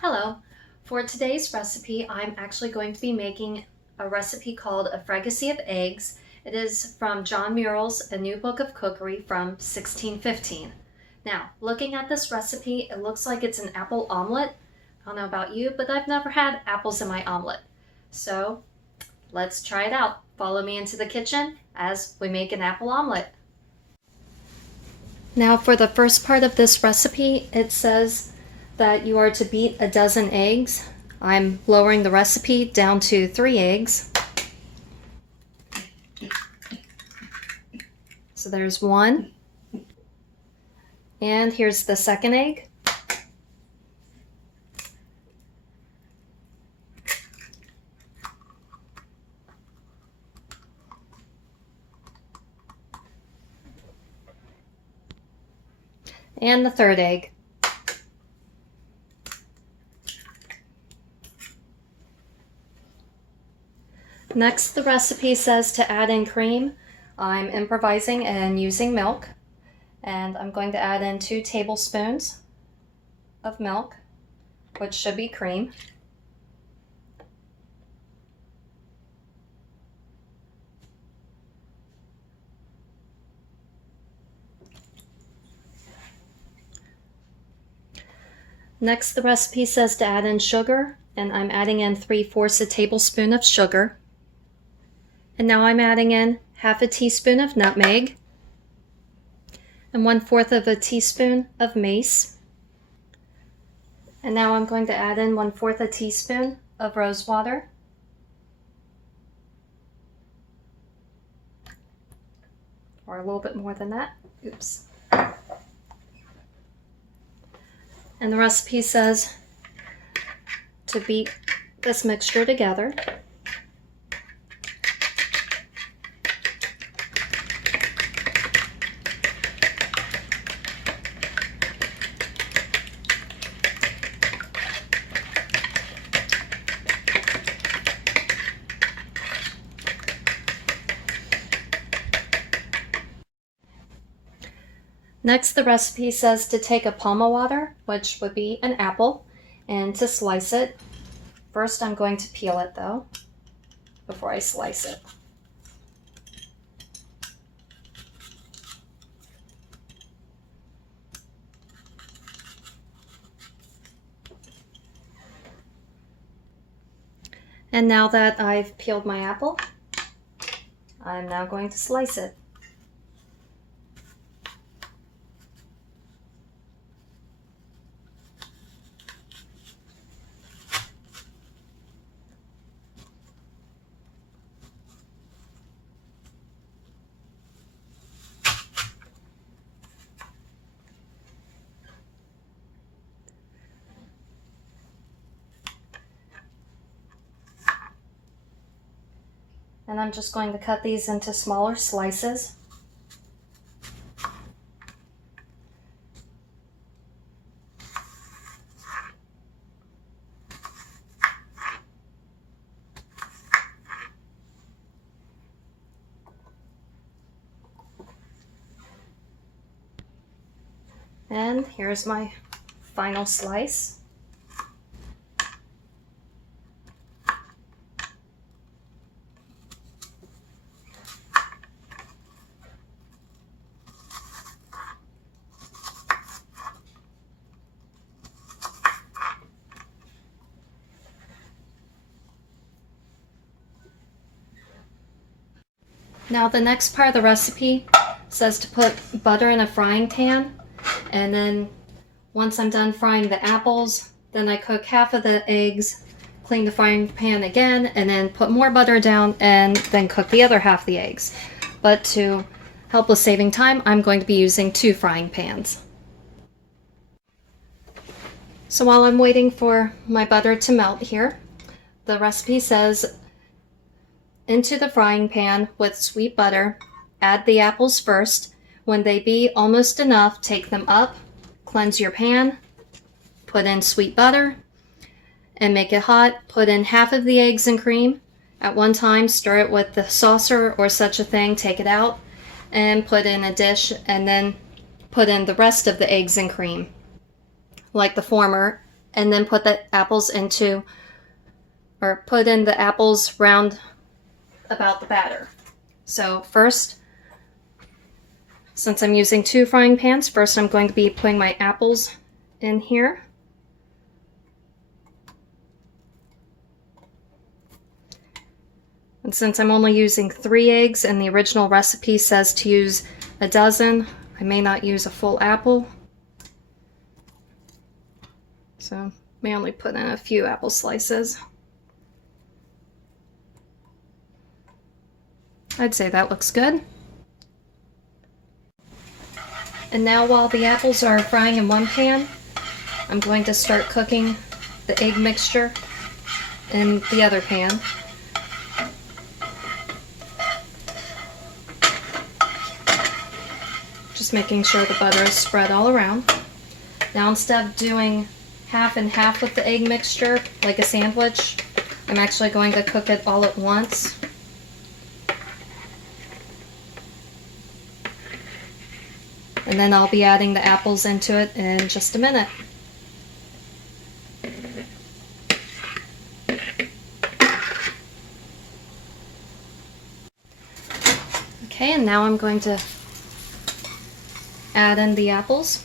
Hello. For today's recipe, I'm actually going to be making a recipe called a Fregesey of eggs. It is from John Murrell's A New Book of Cookery from 1615. Now, looking at this recipe, it looks like it's an apple omelet. I don't know about you, but I've never had apples in my omelet. So, let's try it out. Follow me into the kitchen as we make an apple omelet. Now, for the first part of this recipe, it says that you are to beat a dozen eggs. I'm lowering the recipe down to 3 eggs. So there's 1. And here's the second egg. And the third egg. Next, the recipe says to add in cream. I'm improvising and using milk, and I'm going to add in 2 tablespoons of milk, which should be cream. Next, the recipe says to add in sugar, and I'm adding in 3/4 a tablespoon of sugar. And now I'm adding in 1/2 teaspoon of nutmeg and 1/4 of a teaspoon of mace. And now I'm going to add in 1/4 a teaspoon of rosewater. Or a little bit more than that. Oops. And the recipe says to beat this mixture together. Next, the recipe says to take a palm of water, which would be an apple, and to slice it. First, I'm going to peel it though, before I slice it. And now that I've peeled my apple, I'm now going to slice it. And I'm just going to cut these into smaller slices. And here's my final slice. Now the next part of the recipe says to put butter in a frying pan, and then once I'm done frying the apples, then I cook 1/2 of the eggs, clean the frying pan again, and then put more butter down and then cook the other 1/2 of the eggs. But to help with saving time, I'm going to be using 2 frying pans. So while I'm waiting for my butter to melt here, the recipe says into the frying pan with sweet butter, add the apples first. When they be almost enough, take them up, cleanse your pan, put in sweet butter, and make it hot. Put in 1/2 of the eggs and cream. At one time, stir it with the saucer or such a thing, take it out, and put in a dish, and then put in the rest of the eggs and cream, like the former, and then put the apples into, or put in the apples round about the batter. So first, since I'm using 2 frying pans, first I'm going to be putting my apples in here. And since I'm only using 3 eggs and the original recipe says to use a dozen, I may not use a full apple. So may only put in a few apple slices. I'd say that looks good. And now while the apples are frying in one pan, I'm going to start cooking the egg mixture in the other pan. Just making sure the butter is spread all around. Now instead of doing half and half with the egg mixture like a sandwich, I'm actually going to cook it all at once. And then I'll be adding the apples into it in just a minute. Okay, and now I'm going to add in the apples.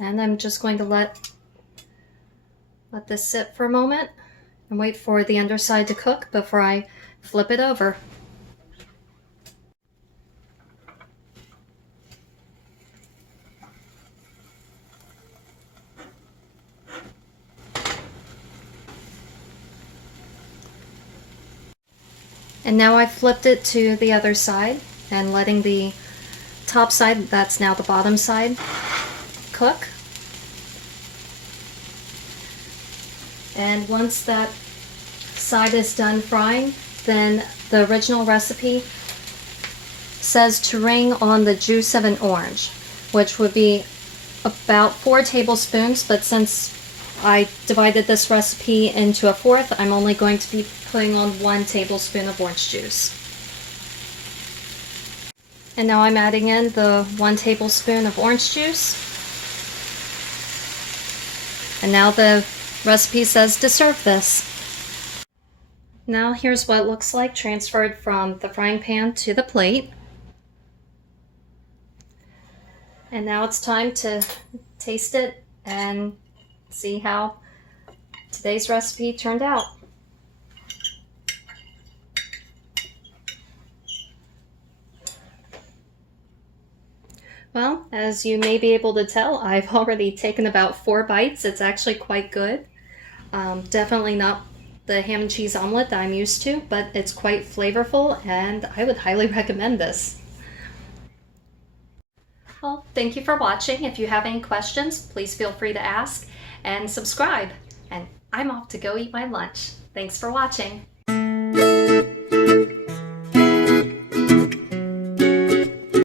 And I'm just going to let this sit for a moment and wait for the underside to cook before I flip it over. And now I've flipped it to the other side and letting the top side, that's now the bottom side, cook. And once that side is done frying, then the original recipe says to wring on the juice of an orange, which would be about 4 tablespoons, but since I divided this recipe into a fourth, I'm only going to be putting on 1 tablespoon of orange juice. And now I'm adding in the 1 tablespoon of orange juice. And now the recipe says to serve this. Now here's what it looks like transferred from the frying pan to the plate. And now it's time to taste it and see how today's recipe turned out. Well, as you may be able to tell, I've already taken about 4 bites. It's actually quite good. Definitely not the ham and cheese omelet that I'm used to, but it's quite flavorful and I would highly recommend this. Well, thank you for watching. If you have any questions, please feel free to ask and subscribe. And I'm off to go eat my lunch. Thanks for watching.